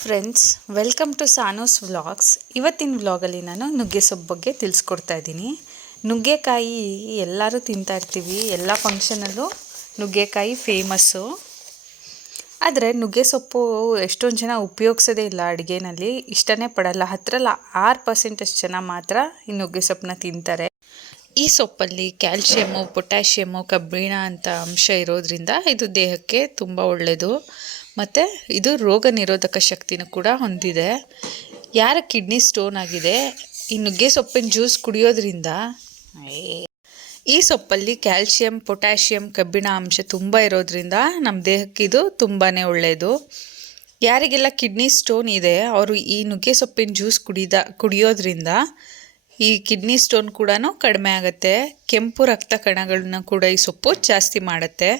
Friends welcome to ಸಾನೋಸ್ vlogs ಇವತ್ತಿನ ವ್ಲಾಗಲ್ಲಿ ನಾನು ನುಗ್ಗೆ ಸೊಪ್ಪು ಬಗ್ಗೆ ತಿಳಿಸ್ಕೊಡ್ತಾ ಇದ್ದೀನಿ. ನುಗ್ಗೆಕಾಯಿ ಎಲ್ಲರೂ ತಿಂತಾ ಇರ್ತೀವಿ, ಎಲ್ಲ ಫಂಕ್ಷನಲ್ಲೂ ನುಗ್ಗೆಕಾಯಿ ಫೇಮಸ್ಸು ಆದರೆ ನುಗ್ಗೆ ಸೊಪ್ಪು ಎಷ್ಟೊಂದು ಜನ ಉಪಯೋಗಿಸೋದೇ ಇಲ್ಲ ಅಡುಗೆನಲ್ಲಿ, ಇಷ್ಟನೇ ಪಡಲ್ಲ. ಹತ್ರಲ್ಲ ಆರು ಪರ್ಸೆಂಟಷ್ಟು ಜನ ಮಾತ್ರ ಈ ನುಗ್ಗೆ ಸೊಪ್ಪನ್ನ ತಿಂತಾರೆ. ಈ ಸೊಪ್ಪಲ್ಲಿ ಕ್ಯಾಲ್ಶಿಯಮ್ಮು ಪೊಟ್ಯಾಷಿಯಮ್ಮು ಕಬ್ಬಿಣ ಅಂತ ಅಂಶ ಇರೋದ್ರಿಂದ ಇದು ದೇಹಕ್ಕೆ ತುಂಬ ಒಳ್ಳೆಯದು ಮತ್ತು ಇದು ರೋಗ ನಿರೋಧಕ ಶಕ್ತಿನೂ ಕೂಡ ಹೊಂದಿದೆ. ಯಾರ ಕಿಡ್ನಿ ಸ್ಟೋನ್ ಆಗಿದೆ ಈ ನುಗ್ಗೆ ಸೊಪ್ಪಿನ ಜ್ಯೂಸ್ ಕುಡಿಯೋದ್ರಿಂದ ಈ ಸೊಪ್ಪಲ್ಲಿ ಕ್ಯಾಲ್ಶಿಯಂ, ಪೊಟ್ಯಾಷಿಯಂ, ಕಬ್ಬಿಣ ಅಂಶ ತುಂಬ ಇರೋದ್ರಿಂದ ನಮ್ಮ ದೇಹಕ್ಕೆ ಇದು ತುಂಬಾ ಒಳ್ಳೆಯದು ಯಾರಿಗೆಲ್ಲ ಕಿಡ್ನಿ ಸ್ಟೋನ್ ಇದೆ, ಅವರು ಈ ನುಗ್ಗೆ ಸೊಪ್ಪಿನ ಜ್ಯೂಸ್ ಕುಡಿದ, ಕುಡಿಯೋದ್ರಿಂದ ಈ ಕಿಡ್ನಿ ಸ್ಟೋನ್ ಕೂಡ ಕಡಿಮೆ ಆಗುತ್ತೆ. ಕೆಂಪು ರಕ್ತ ಕಣಗಳನ್ನ ಕೂಡ ಈ ಸೊಪ್ಪು ಜಾಸ್ತಿ ಮಾಡುತ್ತೆ.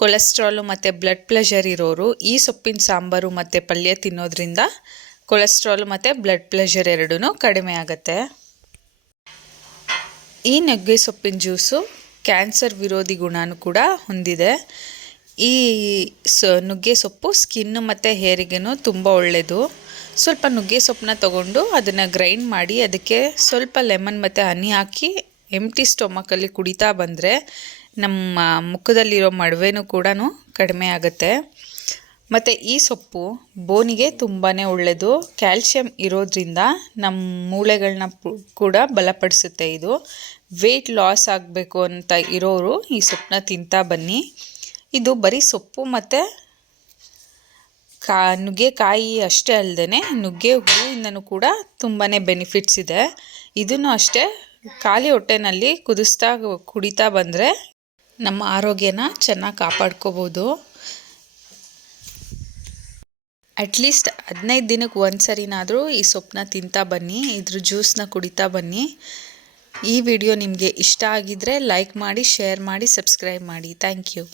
ಕೊಲೆಸ್ಟ್ರಾಲು ಮತ್ತು ಬ್ಲಡ್ ಪ್ಲೆಷರ್ ಇರೋರು ಈ ಸೊಪ್ಪಿನ ಸಾಂಬಾರು ಮತ್ತು ಪಲ್ಯ ತಿನ್ನೋದ್ರಿಂದ ಕೊಲೆಸ್ಟ್ರಾಲ್ ಮತ್ತು ಬ್ಲಡ್ ಪ್ಲೆಷರ್ ಎರಡೂ ಕಡಿಮೆ ಆಗುತ್ತೆ. ಈ ನುಗ್ಗೆ ಸೊಪ್ಪಿನ ಜ್ಯೂಸು ಕ್ಯಾನ್ಸರ್ ವಿರೋಧಿ ಗುಣನೂ ಕೂಡ ಹೊಂದಿದೆ. ಈ ಸೊ ನುಗ್ಗೆ ಸೊಪ್ಪು ಸ್ಕಿನ್ನು ಮತ್ತು ಹೇರಿಗೆನೂ ತುಂಬ ಒಳ್ಳೆಯದು ಸ್ವಲ್ಪ ನುಗ್ಗೆ ಸೊಪ್ಪನ್ನ ತೊಗೊಂಡು ಅದನ್ನು ಗ್ರೈಂಡ್ ಮಾಡಿ ಅದಕ್ಕೆ ಸ್ವಲ್ಪ ಲೆಮನ್ ಮತ್ತು ಹನಿ ಹಾಕಿ ಎಂಟಿ ಸ್ಟೊಮಕಲ್ಲಿ ಕುಡಿತಾ ಬಂದರೆ ನಮ್ಮ ಮುಖದಲ್ಲಿರೋ ಮಡುವೆನೂ ಕೂಡ ಕಡಿಮೆ ಆಗುತ್ತೆ. ಮತ್ತು ಈ ಸೊಪ್ಪು ಬೋನಿಗೆ ತುಂಬಾ ಒಳ್ಳೆಯದು ಕ್ಯಾಲ್ಶಿಯಂ ಇರೋದ್ರಿಂದ ನಮ್ಮ ಮೂಳೆಗಳನ್ನ ಕೂಡ ಬಲಪಡಿಸುತ್ತೆ ಇದು. ವೆಯ್ಟ್ ಲಾಸ್ ಆಗಬೇಕು ಅಂತ ಇರೋರು ಈ ಸೊಪ್ಪನ್ನ ತಿಂತಾ ಬನ್ನಿ. ಇದು ಬರೀ ಸೊಪ್ಪು ಮತ್ತು ಕಾ ನುಗ್ಗೆಕಾಯಿ ಅಷ್ಟೇ ಅಲ್ಲದೆ ನುಗ್ಗೆ ಹೂವಿಂದನೂ ಕೂಡ ತುಂಬಾ ಬೆನಿಫಿಟ್ಸ್ ಇದೆ. ಇದನ್ನು ಅಷ್ಟೇ ಖಾಲಿ ಹೊಟ್ಟೆನಲ್ಲಿ ಕುದಿಸ್ತಾ ಕುಡಿತಾ ಬಂದರೆ ನಮ್ಮ ಆರೋಗ್ಯನ ಚೆನ್ನಾಗಿ ಕಾಪಾಡ್ಕೋಬೋದು. ಅಟ್ಲೀಸ್ಟ್ ಹದಿನೈದು ದಿನಕ್ಕೆ ಒಂದು ಸರಿನಾದರೂ ಈ ಸೊಪ್ಪನ್ನ ತಿಂತಾ ಬನ್ನಿ, ಇದ್ರ ಜ್ಯೂಸನ್ನ ಕುಡಿತಾ ಬನ್ನಿ. ಈ ವಿಡಿಯೋ ನಿಮಗೆ ಇಷ್ಟ ಆಗಿದ್ದರೆ ಲೈಕ್ ಮಾಡಿ ಶೇರ್ ಮಾಡಿ ಸಬ್ಸ್ಕ್ರೈಬ್ ಮಾಡಿ. Thank you